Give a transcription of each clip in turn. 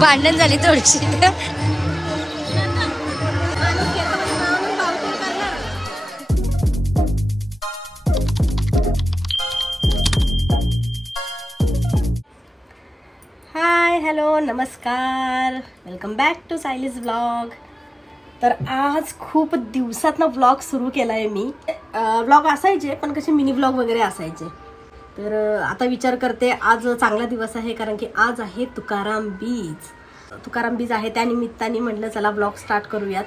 भांडण झाली थोडीशी. हाय हॅलो नमस्कार, वेलकम बॅक टू सायलीज व्लॉग. तर आज खूप दिवसातनं व्लॉग सुरू केला आहे मी. व्लॉग असायचे पण कसे मिनी व्लॉग वगैरे असायचे. तर आता विचार करते आज चांगला दिवस आहे, कारण की आज आहे तुकाराम बीज. तुकाराम बीज आहे, त्या निमित्ताने म्हटलं चला व्लॉग स्टार्ट करूयात.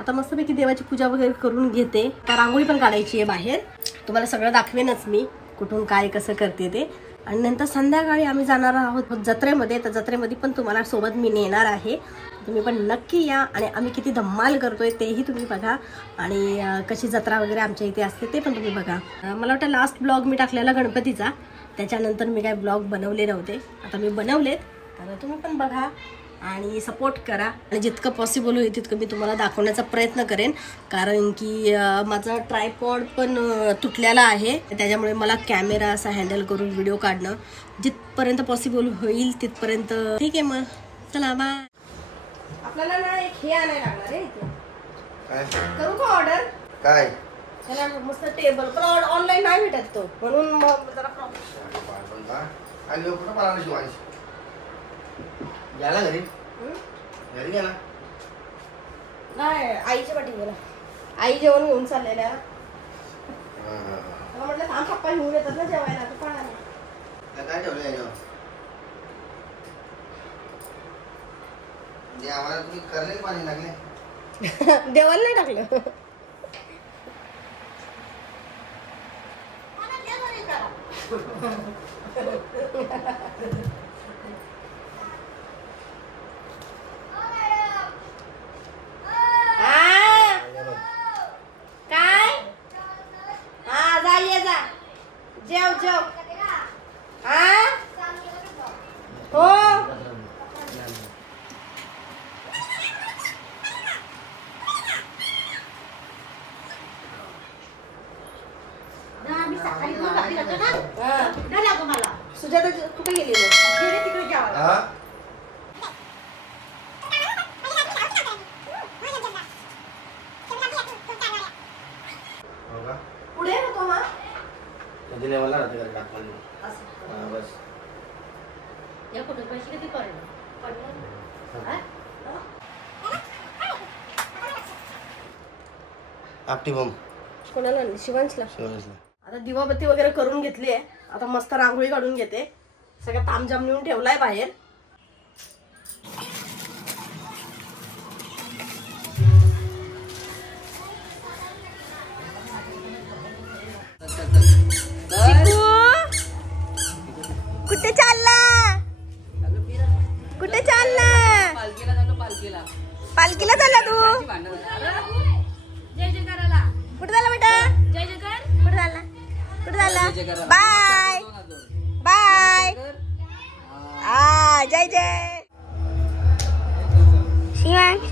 आता मस्तपैकी देवाची पूजा वगैरे करून घेते. तर रांगोळी पण काढायची आहे बाहेर, तुम्हाला सगळं दाखवेनच मी कुठून काय कसं करते ते. आणि नंतर संध्याकाळी आम्ही जाणार आहोत जत्रेमध्ये. तर जत्रेमध्ये पण तुम्हाला सोबत मी नेणार आहे, तुम्ही पण नक्की या. आणि आम्ही किती धम्माल करतोय तेही तुम्ही बघा, आणि कशी जत्रा वगैरे आमच्या इथे असते ते पण तुम्ही बघा. मला वाटतं लास्ट ब्लॉग मी टाकलेला गणपतीचा, त्याच्यानंतर मी काय ब्लॉग बनवले नव्हते. आता मी बनवलेत, तर तुम्ही पण बघा आणि सपोर्ट करा. आणि जितकं पॉसिबल होईल तितकं मी तुम्हाला दाखवण्याचा प्रयत्न करेन, कारण की माझा ट्रायपॉड पण तुटलेला आहे. त्याच्यामुळे मला कॅमेरा असा हँडल करून व्हिडिओ काढणं जिथपर्यंत पॉसिबल होईल तिथपर्यंत. ठीक आहे, मग चला बाय. आपल्याला ना एक हे आणायला लागणार आहे इथे. काय करू का ऑर्डर? काय त्याला मस्त टेबल पण ऑनलाईन नाही भेटत तो, म्हणून मग जरा प्रॉब्लेम. आणि लोक कुठं पाहिला शिवाय गेला घरी घरी गेला नाही, आईच्या पाठी गेला. आई जेवण घेऊन चाललेल्या. म्हटलं थांब, पप्पा घेऊन येतात ना जेवायला. तू पण आला काय ठेवलं याच्यावर? आम्हाला तुम्ही करले पाणी लागले. देवाला नाही टाकलं. काय? हा जा, ये जा, जेव जेव. हा हो. सुजाता कुठे गेली? तिकडे जेवायला. पुढे होतो हा लेवलला राहते घरी टाकमध्ये. बस या फोटो पैसे किती पडले? आपटी बम कोणाला? शिवांशला. शिवाजीला. आता दिवाबत्ती वगैरे करून घेतली आहे. आता मस्त रांगोळी काढून घेते. सगळं तामजाम नेऊन ठेवलाय बाहेर. कुठे चालला? कुठे चालला? पालखीला चालला तू? जय जयकाराला. कुठे झाला बेटा? जय जयकार. कुठे झाला? कुठे झाला? Bye bye. जय जय शिवांश.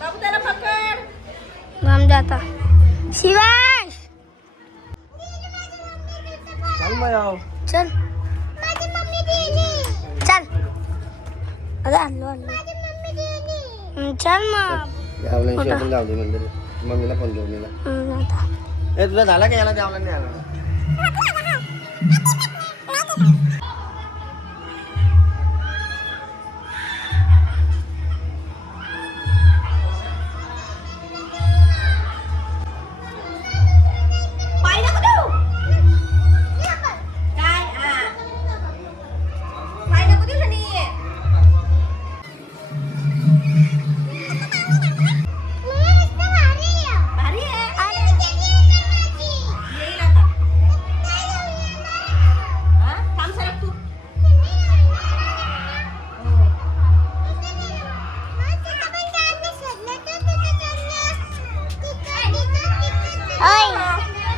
बाबू त्याला पकड. हम जाता शिवांश. चल मग याव. चल चल. अरे आणलो चल मग. यावला आपण जाऊ दे मंदिर. मम्मीला फोन घेऊन गेला. ए तुझा झाला का? याला द्यावला नाही आला.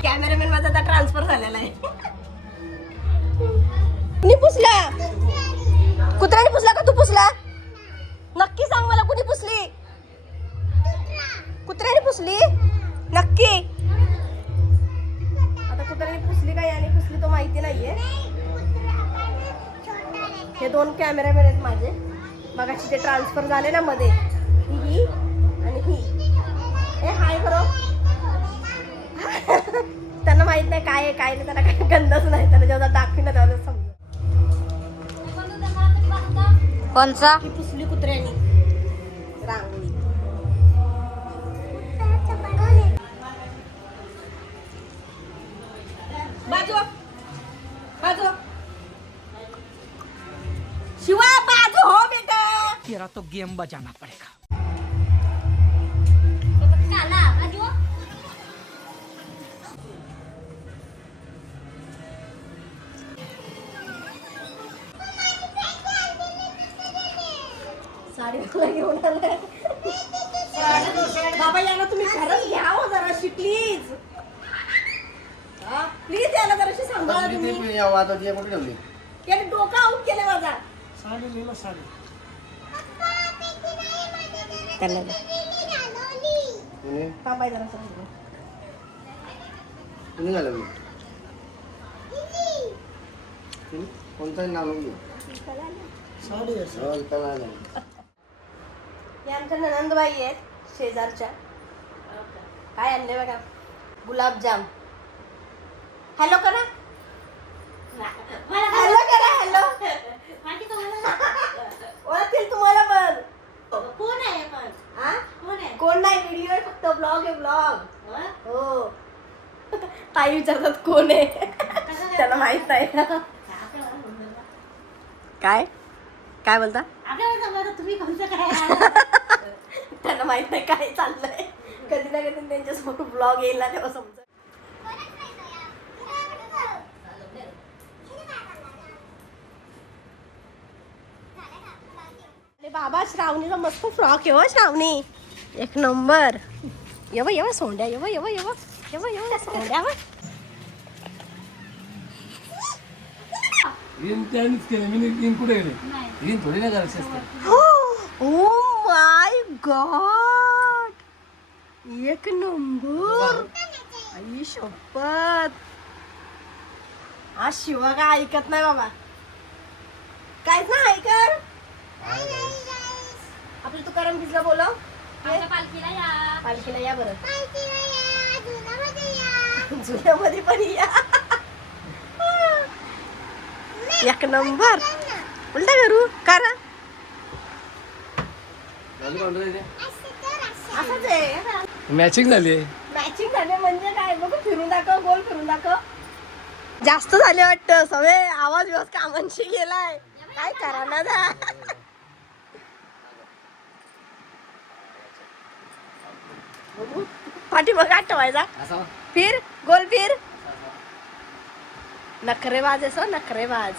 कॅमेरामॅन माझा आता ट्रान्सफर झालेला आहे. कुणी पुसला? कुत्र्याने पुसला का तू पुसला? नक्की सांग मला, कुणी पुसली? कुत्र्याने पुसली? नक्की? आता हे 2 कॅमेरामॅन आहेत माझे. मगाशी जे ट्रान्सफर झाले ना मध्ये, ही आणि ही. हे हाय करो. त्यांना माहित नाही काय आहे काय नाही, त्यांना काही गंधच नाही. त्यांना जेव्हा दाखवी ना तेव्हा समजा कोणचा की पुसली कुत्र्यानी रांगोळी. बाजू बाजू शिवा, बाजू हो बेटा. तेरा तो गेम बजाना पड़ेगा. साडी तुला घेऊन आलाय बाबा. याला तुम्ही खरंच घ्या हो जराशी प्लीज. प्लीज याला जराशी सांभाळा तुम्ही. ती आता ती कुठे ठेवली? याने डोकं आऊट केलं माझा. त्यांना द्या. तुम्ही थांबाय जरासं. तुम्ही घालवली कोणतं नाव घेऊ? या आमच्या ननंदबाई आहेत शेजारच्या. काय आणले बघा, गुलाबजाम. हॅलो करा, हॅलो करा, हॅलो. ओळखतील तुम्हाला पण. कोण आहे पण? कोण आहे? कोण नाही, व्हिडिओ आहे फक्त, ब्लॉग आहे ब्लॉग. हो. ताई विचारतात कोण आहे, त्याला माहित आहे. काय काय बोलता? तुम्ही कोणतं काय? त्यांना माहित नाही काय चाललंय. कधी ना कधी त्यांच्यासमोर ब्लॉग येईल ना तेव्हा समजा. बाबा श्रावणीचा मस्त फ्रॉक आहे हो. श्रावणी एक नंबर. येव सोंड्या, येव सोंड्या. ओ माय गॉड, एक नंबर. आई शपथ. आज शिवा काय ऐकत नाही बाबा, काहीच ना ऐकर. आपलं तुकाराम भिजला बोलव. पालखीला या बरं. जुन्यामध्ये पण या. एक नंबर. उलटा करू करा. असंच आहे. मॅचिंग झाली. मॅचिंग झाले म्हणजे काय बघू. फिरून दाखव, गोल फिरून दाखव. जास्त झाले वाटतं सवय. आवाज व्यवस्थ कामांशी गेलाय. काय करा ना जा. पाठीमाग आठवायचा. फिर गोल फिर. नखरेबाज असो, नखरेबाज.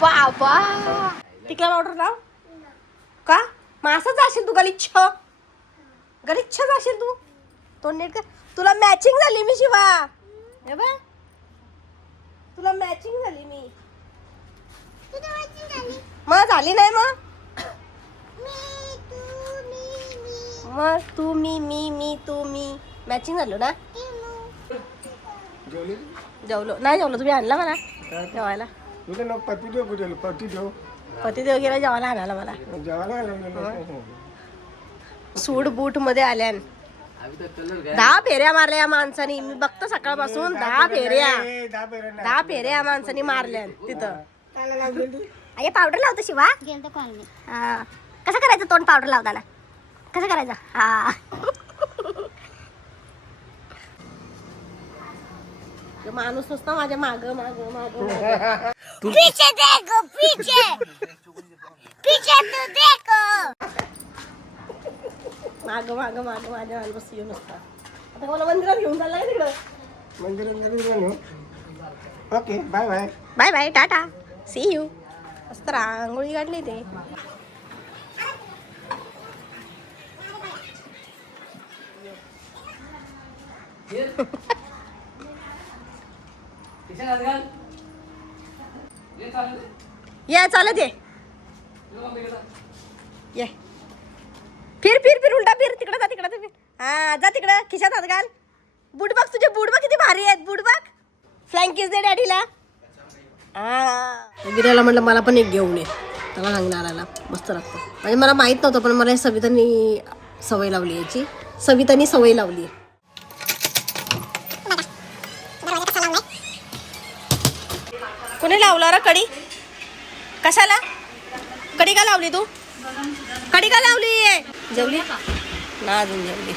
बाबा टिकला पावडर लाव का? मग असंच जाशील तू गलिच्छ. गलिच्छ जाशील तू. तो नीट कर. तुला मॅचिंग झाली मी शिवा. हे बघ, तुला मॅचिंग झाली मी. मग झाली नाही मग तू मी तू मी मॅचिंग झालो ना. जेवलो नाही जेवलो. तुम्ही आणला मला जेवायला. पतिदेव गेला जेवायला आणायला मला. सूट बूट मध्ये आल्यान 10 फेऱ्या मारल्या या माणसानी. मी बघतो सकाळपासून 10 फेऱ्या या माणसानी मारल्या तिथं. अरे पावडर लावतो शिवा. कसं करायचं तोंड पावडर लावताना? कसं करायचं? हा माणूस नुसता माझ्या माग माग माग पीछे देखो, पीछे पीछे तू देखो. माग माग माग माझ्या माणूस येऊ नुसता. आता मला मंदिरात घेऊन चाललाय तिकडं. Okay bye bye. Bye bye टाटा सी यू. मस्त रांगोळी काढली ते. ये चालत ये. फिर फिर फिर उलटा फिर. तिकडे जा, तिकडे फिर. हा जा तिकडं खिशात हात घाल. बूट बघ तुझे बूट बघ किती भारी आहेत. बूट बघ. फ्लाइंग किस दे डॅडीला. गिराला म्हटलं मला पण एक घेऊन ये. त्याला सांगणाराला मस्त लागतं. म्हणजे मला माहित नव्हतं पण मला सवितांनी सवय लावली याची. सवितांनी सवय लावली. कोणी लावला रे कडी? कशाला कडी का लावली तू? कडी का लावली? जेवली ना अजून जेवली.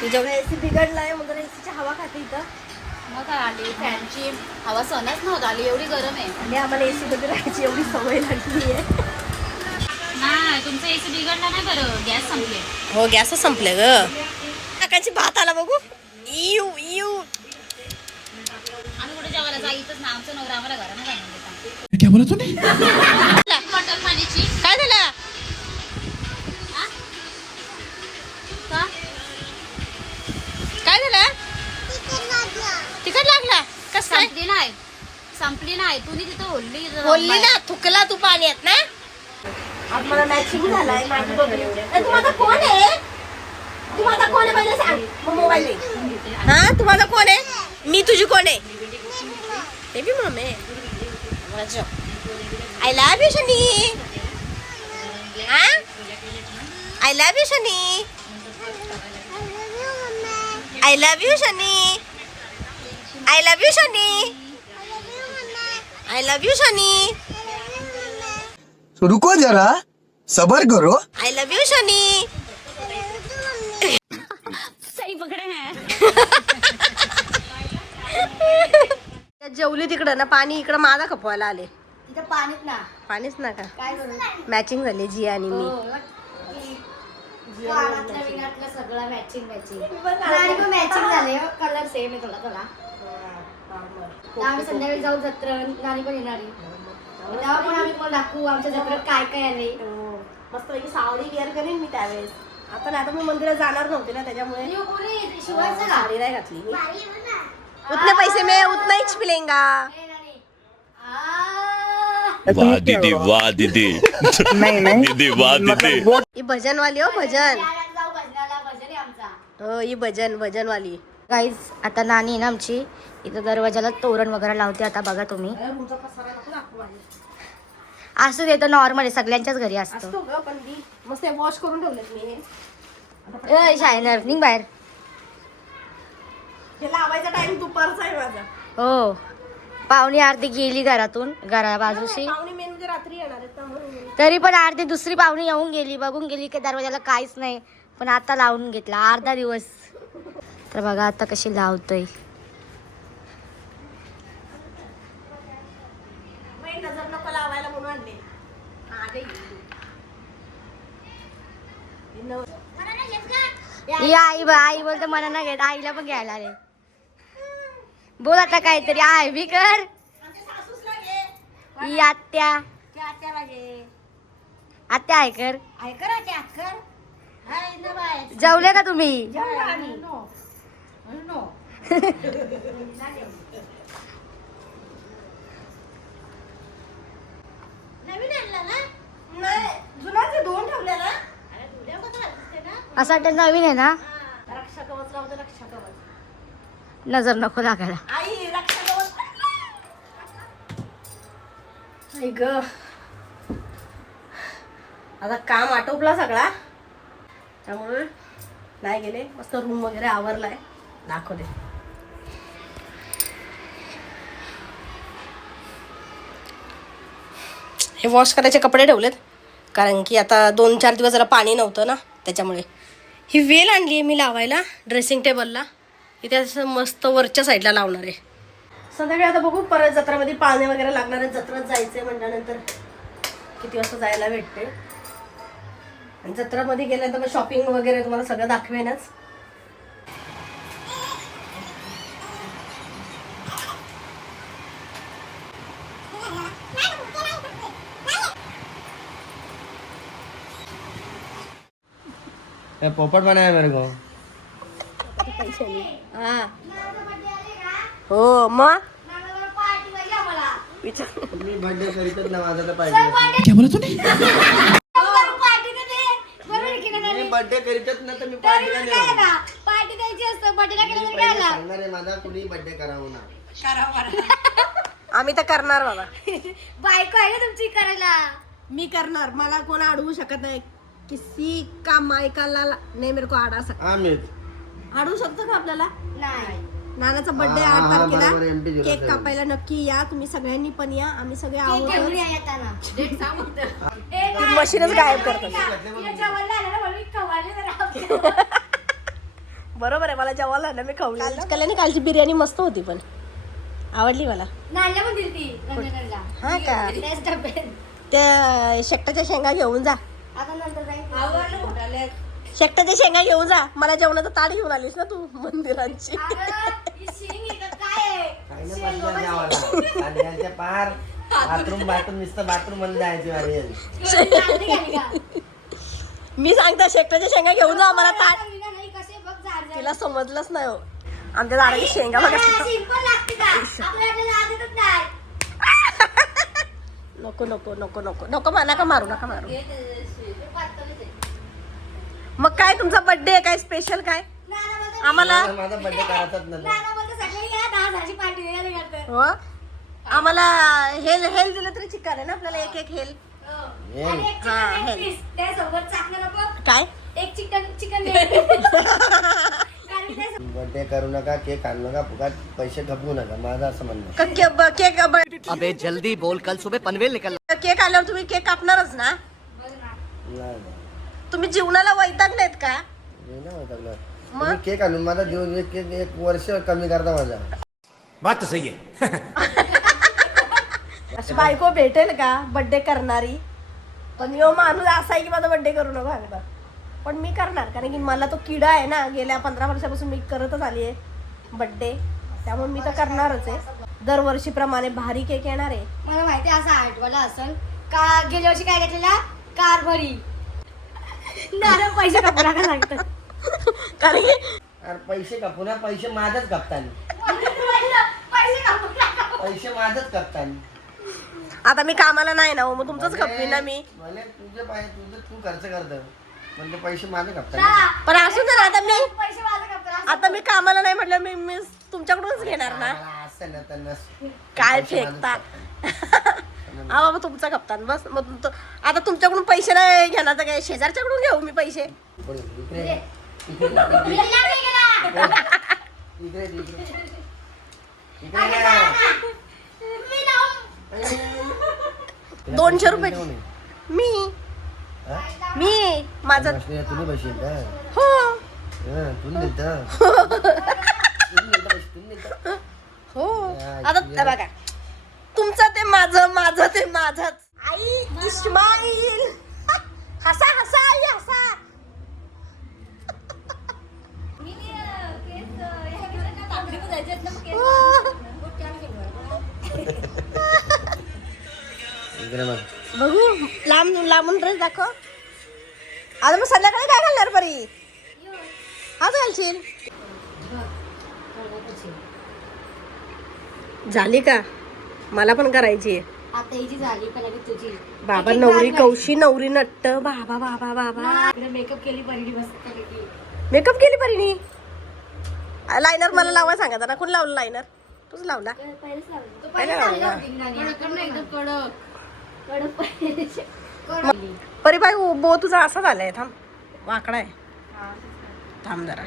तू जेवढा एसी बिघडलाय मग एसीची हवा खाते इथं. मग काय आली फॅनची हवा सहनच नव्हत आली एवढी गरम आहे. आणि आम्हाला एसी मध्ये राहायची एवढी सवय लागली आहे. नाही तुमचं एसी बिघडला नाही बरं गॅस संपले. हो गॅसच संपले ग. काकाची भात आला बघू. इव इव आम्ही कुठे जेवायला जायचंच ना आमचं नवरा आम्हाला घरानं घालून देतात. बॉटल पाण्याची काय झालं? का काय झालं? तिकट लागला कस काय? संपली नाही तुम्ही तिथं बोलली ना थुकला तू पाण्यात ना. आज मला मॅचिंग झालाय माझी बघली. तू माझा कोण आहे? तू माझा कोण आहे पहिले सांग. मग मोबाईल दे. हा तू माझा कोण आहे? मी तुझी कोण आहे? Baby mummy I love you Shani. हा I love you Shani. I love you Shani. I love you Shani. I love you Shani. रुको जरा सबर करो. I love you Shani. सही पकडे हैं. जेवली तिकडं ना पाणी इकडं माझा खपवायला आले. तिथं पाणीच ना पाणीच ना का काय करू मॅचिंग झाली जी आणि मी. कानातलं विनातलं सगळं मॅचिंग मॅचिंग झाले कलर सेम आहे थोडा आम्ही संध्याकाळी जाऊ जत्रण गाणी पण येणारी तेव्हा पण आम्ही तुम्हाला दाखवू आमच्या जत्रेत काय काय आले. मस्त पैकी सावली वेअर करेन मी त्यावेळेस. आता नाही आता मी मंदिरात जाणार नव्हते ना त्याच्यामुळे शिवायचं का साडी नाही घातली मी. उतने पैसे में उतना ही मिलेगा. वाह दीदी वाह दीदी दीदी वाह दीदी. ही भजन वाली हो भजन. जाऊ भजनाला भजन आहे आमचा. हो ही भजन वाली. गाईज आता नानी आहे ना आमची इथं दरवाजाला तोरण वगैरे लावते. आता बघा तुम्ही असू दे तर नॉर्मल आहे सगळ्यांच्याच घरी असतो. असतो ग पण मी मस्त वॉश करून ठेवलेत मी हे. शायनर निघ बाहेर. हे लावायचा टाइम दुपारचा आहे माझा. हो पाहुणी अर्धी गेली घरातून घरा बाजूशी पाहुणे मेन म्हणजे रात्री येणार आहेत ना म्हणून. तरी पण अर्धी दुसरी पाहुणी येऊन गेली बघून गेली की दरवाजाला काहीच नाही पण आता लावून घेतला अर्धा दिवस. तर बघा आता कशी लावतोय. नजर नको लावायला म्हणून आणले. ही आई बोलते मला ना घेत आईला पण घ्यायला रे. बोल आता काहीतरी आहे बी कर. ही आत्या आत्या आहे कर. जेवले का तुम्ही? दोन ठेवले ना. असं वाटतं नवीन आहे ना. रक्षा कवच लावतो रक्षा कवच. नजर नको लागायला. आई रक्षा कवच. आई ग आता काम आटोपला सगळा त्यामुळे नाही गेले. मस्त रूम वगैरे आवरलाय दाखवते. हे वॉश करायचे कपडे ठेवलेत कारण की आता 2-4 दिवस जरा पाणी नव्हतं ना त्याच्यामुळे. ही वेल आणली आहे मी लावायला ड्रेसिंग टेबलला. इथे असं मस्त वरच्या साईडला लावणार आहे. संध्याकाळी आता बघू परत जत्रामध्ये पाळणे वगैरे लागणार आहे. जत्रात जायचंय म्हटल्यानंतर किती वाजता जायला भेटते. आणि जत्रामध्ये गेल्यानंतर मग शॉपिंग वगैरे तुम्हाला सगळं दाखवेनच. पोपट बनाया मेरे को. हा हो मग मी बर्थडे करीतच ना माझा तर पाहिजे. मी बर्थडे करीतच ना तर मी पार्टीला नेऊ. सांगणार आहे माझा कुणी बर्थडे करावं ना. आम्ही तर करणार बाबा. बायको आहे ना तुमची करायला. मी करणार. मला कोण अडवू शकत नाही. किसी का मायकाला नाही मेरे को आडा सकता. अमित अडवू शकतो का आपल्याला? नाही नानाचा बर्थडे हा, 8 हा, तारखेला. बरोबर, MP0 केक असेल. कापायला नक्की या. तुम्ही सगळ्यांनी पण या. आम्ही सगळे आहोत. केवढी आहे आता ना. ती मशीनच गायब करतात. बरोबर आहे. मला जेवायला ना मी खाऊ कल्याणी कालची बिर्याणी मस्त होती पण आवडली मला. नानला पण दिली ती रंजनाला. हा का? त्याच डब्यात. त्या शेकटाच्या शेंगा घेऊन जा. आता नंतर जाईल. शेकटाच्या शेंगा घेऊन जा. मला जेवणाचं ताट घेऊन आलीस ना तू मंदिरांची. काही नाही बसल्या जेवायला. कांद्याच्या पार बाथरूम नुसतं बाथरूम मध्ये जायची वारी आहे. मी सांगता शेकटाच्या शेंगा घेऊन जा मला ताट. तिला समजलंच नाही हो. आमच्या झाडाची शेंगा बघा. नको नको नको नको नको नका मारू नका मारू. मग काय तुमचा बर्थडे आहे काय स्पेशल काय आम्हाला? माझा बर्थडे करायचाच नाही. हो आम्हाला हेल हेल दिलं तरी चिकन आहे ना आपल्याला. एक एक हेल काय एक चिकन बर्थडे करू नका, केक आणू नका, फुकट पैसे खपवू नका, माझं असं म्हणणं आहे. केक अबे जल्दी बोल, कल सुबह पनवेल निकल. केक आल्यावर तुम्ही केक कापणारच ना? नाही तुम्ही जीवनाला वैतागलेत का? मी नाही म्हणत. तुम्ही केक आणून माझा जीवन एक वर्ष कमी करता माझा. बात तो सही है. अशी बायको भेटेल का बर्थडे करणारी? पण यो माणूस असा आहे की माझा बर्थडे करू नका एकदा. पण मी करणार कारण की मला तो किडा आहे ना. गेल्या 15 वर्षापासून मी करतच आली आहे बर्थडे. त्यामुळे मी तर करणारच आहे. दरवर्षीप्रमाणे भारी केक येणार आहे. मला माहिती आहे असं आठवलं असेल का गेल्या वर्षी काय घेतलेला कार भरी नाना पैसे कपडा का सांगतात. कारण की अरे पैसे खपू ना, पैसे माझच खपतानी, पैसे माझच खपतानी. आता मी कामाला नाही ना हो, मग तुमचंच खपवी ना मी. मला तुझं तू खर्च करत म्हणजे पैसे माझे खपतानी. पण असू दे ना. आता मी पैसे माझं कपडा आता मी कामाला नाही म्हटलं मी तुमच्याकडूनच घेणार ना. असं ना त्यांना काय फेकता हा बाबा तुमचा कप्तान बस. मग आता तुमच्याकडून पैसे नाही घेणार तर काय शेजारच्याकडून घेऊ मी पैसे. $200 मी माझं तुम्ही बशील का? हो तुम्ही देता हो. आता बघा तुमचं ते माझं ते माझंच. आई इस्माईल हसा हसा आई हसा. बघू लांबून ड्रेस दाखव. आता मग संध्याकाळी काय घालणार परी? हाच घालशील? झाली का? मला पण करायची आहे. आता हिची झाली का लगेच तुझी. बाबा नवरी कौशी नवरी नट्ट. बाबा बाबा बाबा मेकअप केली परिणी मस्त. मेकअप केली परीनी. लायनर मला लावा सांगा ना. कोण लावलं लायनर? तूच लावला? परी बाई बो तुझा असा झालाय. थांब वाकडा आहे. थांब जरा.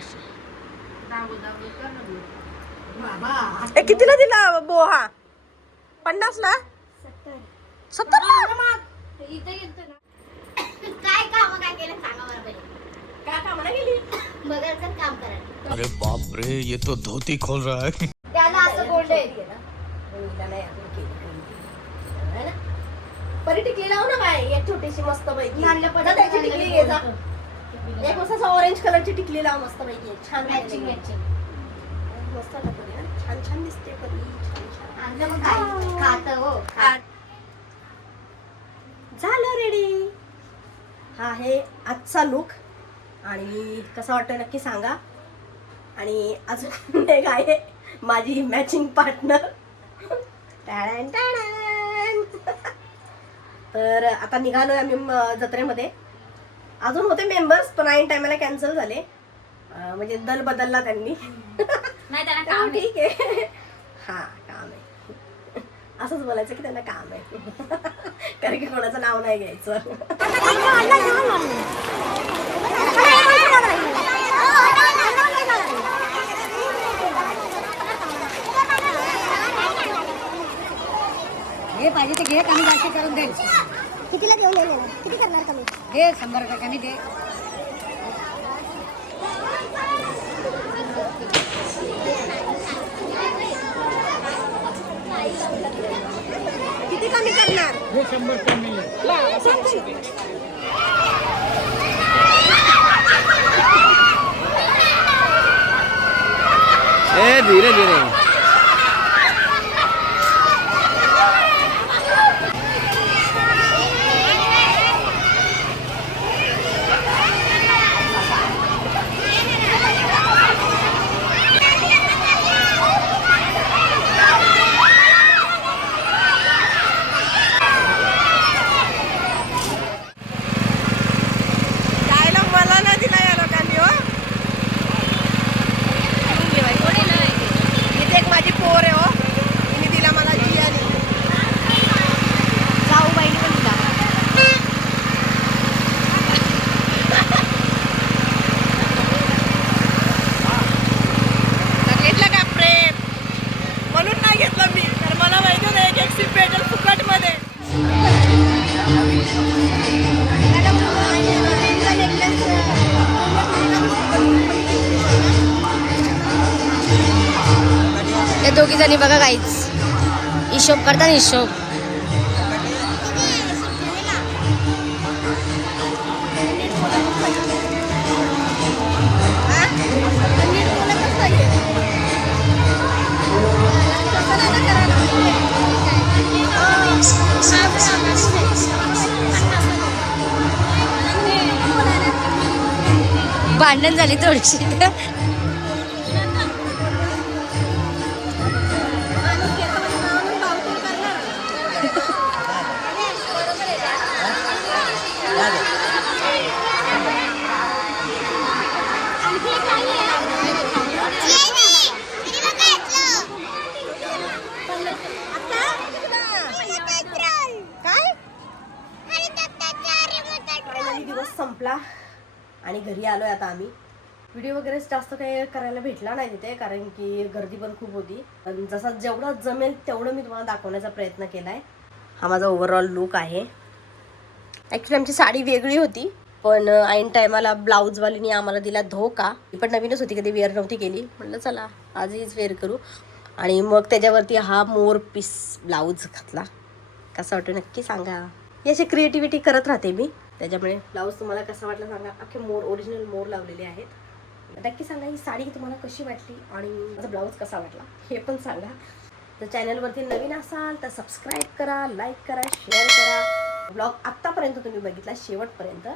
कितीला दिला बो हा? 50 ला? 70 ला? काय काम काय केलं सांगा मला पहिले. काय कामाला गेली? बघायचं काम करायला. अरे बाप रे, ये तो धोती खोल रहा है. त्याला असं गोल्ड आहे. परी टिकली लावू ना बाय. एक छोटीशी मस्त पैकी नानल्या पण त्याची टिकली घे जा. एक मस्त ऑरेंज कलरची टिकली लाव मस्त पैकी. छान मॅचिंग मॅचिंग मस्त आता परी ना. छान छान दिसते परी. छान छान आणलं मग काय खात हो. झालं रेडी. हा आहे आजचा लुक. आणि कसा वाटतं नक्की सांगा. आणि अजून एक आहे माझी मॅचिंग पार्टनर. तर आता निघालोय आम्ही जत्रेमध्ये. अजून होते मेंबर्स पण ऐन टायमाला कॅन्सल झाले. म्हणजे दल बदलला त्यांनी. नाही त्यांना तर काम आहे. ठीक आहे. हा काम आहे असंच बोलायचं की त्यांना काम आहे. कारण की कोणाचं नाव नाही घ्यायचं. हे पाहिजे ते घे, कमी जास्त करून दे. कितीला देऊन देईल किती करणार कमी घे 100 कमी दे. किती कमी करणार? ए धीरे धीरे. जायला मला नाही दिला या लोकांनी. हो इथे एक माझी पोर आहे. हो तिने दिला मला जियाने. जाऊ बाईने पण दिला. घेतलं का प्रेम म्हणून नाही घेतलं मी. तर मला माहिती होतं एक सीट भेटेल फुकट मध्ये. या दोघी जणी बघा काहीच हिशोब करतात हिशोब. भांडण झाली थोडीशी. फायनली दिवस संपला आणि घरी आलोय आता आम्ही. व्हिडिओ वगैरे जास्त काही करायला भेटला नाही तिथे कारण की गर्दी पण खूप होती. पण जसा जेवढा जमेल तेवढं मी तुम्हाला दाखवण्याचा प्रयत्न केलाय. हा माझा ओव्हरऑल लुक आहे. ॲक्च्युली आमची साडी वेगळी होती पण ऐन टायमाला ब्लाऊजवालीने आम्हाला दिला धोका. ती पण नवीनच होती, कधी वेअर नव्हती केली. म्हटलं चला आजच वेअर करू. आणि मग त्याच्यावरती हा मोर पीस ब्लाऊज घातला. कसा वाटतो नक्की सांगा. याची क्रिएटिव्हिटी करत राहते मी. त्याच्यामुळे ब्लाऊज तुम्हाला कसा वाटला सांगा. अख्खे मोर ओरिजिनल मोर लावलेले आहेत. नक्की सांगा ही साडी तुम्हाला कशी वाटली आणि माझा ब्लाऊज कसा वाटला हे पण सांगा. तर चॅनलवरती नवीन असाल तर सबस्क्राईब करा, लाईक करा, शेअर करा. ब्लॉग आत्तापर्यंत तुम्ही बघितला शेवटपर्यंत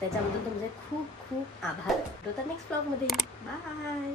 त्याच्याबद्दल तुमचे खूप खूप आभार. तर नेक्स्ट ब्लॉगमध्ये बाय.